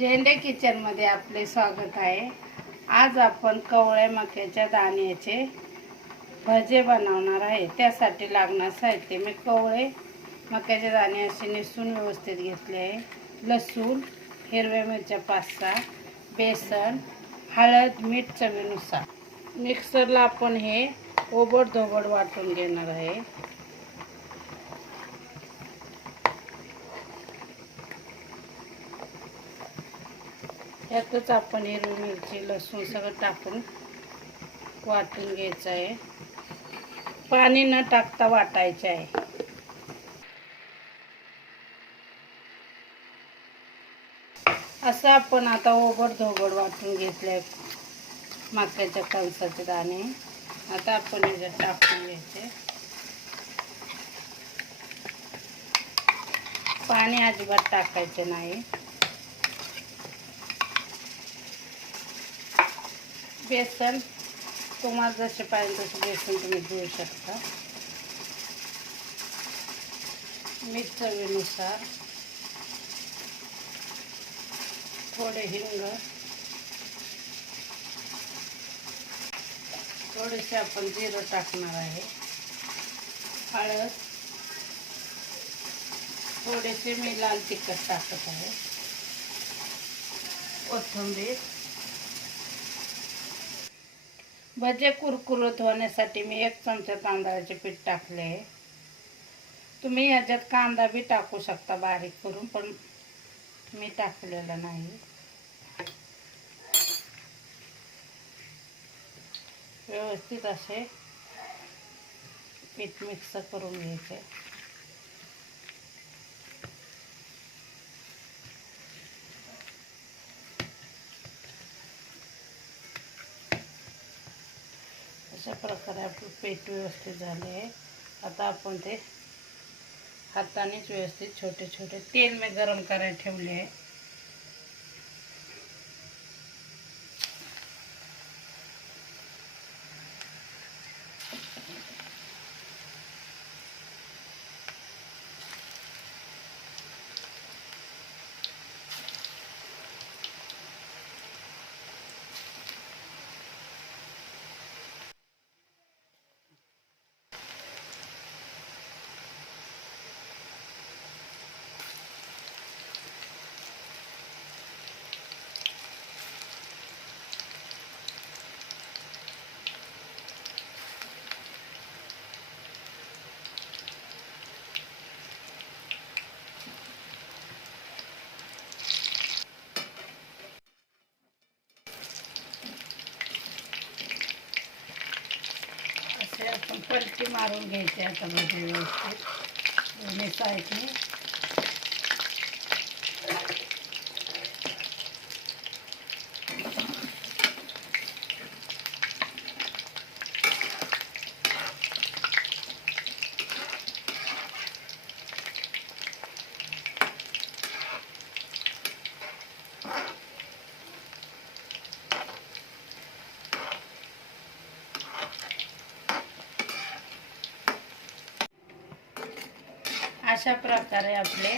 झेंडे किचनमध्ये आपले स्वागत आहे. आज आपण कवळे मक्याच्या दाण्याचे भजे बनवणार आहे. त्यासाठी लागणार साहित्य मी कवळे मक्याचे दाणे असे निसून व्यवस्थित घेतले आहे. लसूण हिरव्या मिरच्या पाच सहा बेसन हळद मीठ चवीनुसार. मिक्सरला आपण हे ओबड धोबड वाटून घेणार आहे. यातच आपण हिरवी मिरची लसूण सगळं टाकून वाटून घ्यायचं आहे. पाणी न टाकता वाटायचे आहे. असं आपण आता ओबड धोबड वाटून घेतलं मक्याच्या कणसाचे दाणे. आता आपण याच्यात टाकून घ्यायचे. पाणी अजिबात टाकायचे नाही. बेसन तुम्हाला जसे पाहिजे तसे बेसन तुम्ही देऊ शकता. मीठ चवीनुसार. थोडे हिंग. थोडेसे आपण जिरं टाकणार आहे. हळद. थोडेसे मी लाल तिखट टाकत आहे. कोथिंबीर. भजे कुरकुरत होण्यासाठी मी एक चमचा तांदळाचे पीठ टाकले. आहे तुम्ही ह्याच्यात कांदा बी टाकू शकता बारीक करून पण मी टाकलेला नाही. व्यवस्थित असे पीठ मिक्स करून घ्यायचे. अशा प्रकारे आपलं पेट व्यवस्थित झाले. आहे आता आपण ते हातानेच व्यवस्थित छोटे छोटे तेल मी गरम करायला ठेवले. आहे असे आपण पलटी मारून घ्यायचे आता भजे व्यवस्थित. दोन्ही साईडने अशा प्रकारे आपले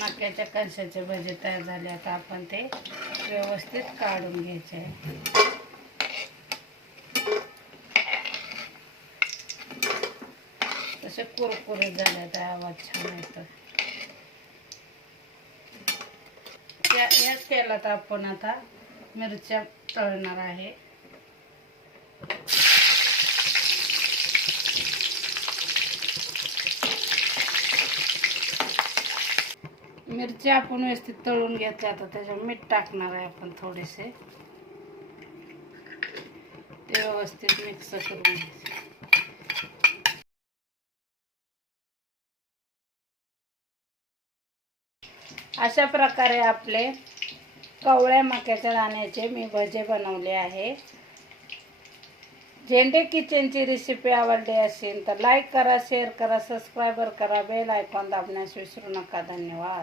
मक्याच्या कणसाचे भजे तयार झाले. आता आपण ते व्यवस्थित काढून घ्यायचे आहे. तसे कुरकुरीत झाले आता आवाज छान येतो. या याच तेलात आपण आता मिरच्या तळणार आहे. मिरची आपण व्यवस्थित तळून घेतल्या आता त्याच्यात मीठ टाकणार आहे आपण थोडेसे. ते व्यवस्थित मिक्स करून घ्यायचे. अशा प्रकारे आपले कवळ्या मक्याच्या दाण्याचे मी भजे बनवले आहे. झेंडे किचनची रेसिपी आवडली असेल तर लाईक करा शेअर करा सबस्क्रायबर करा बेल आयकॉन दाबण्यास विसरू नका. धन्यवाद.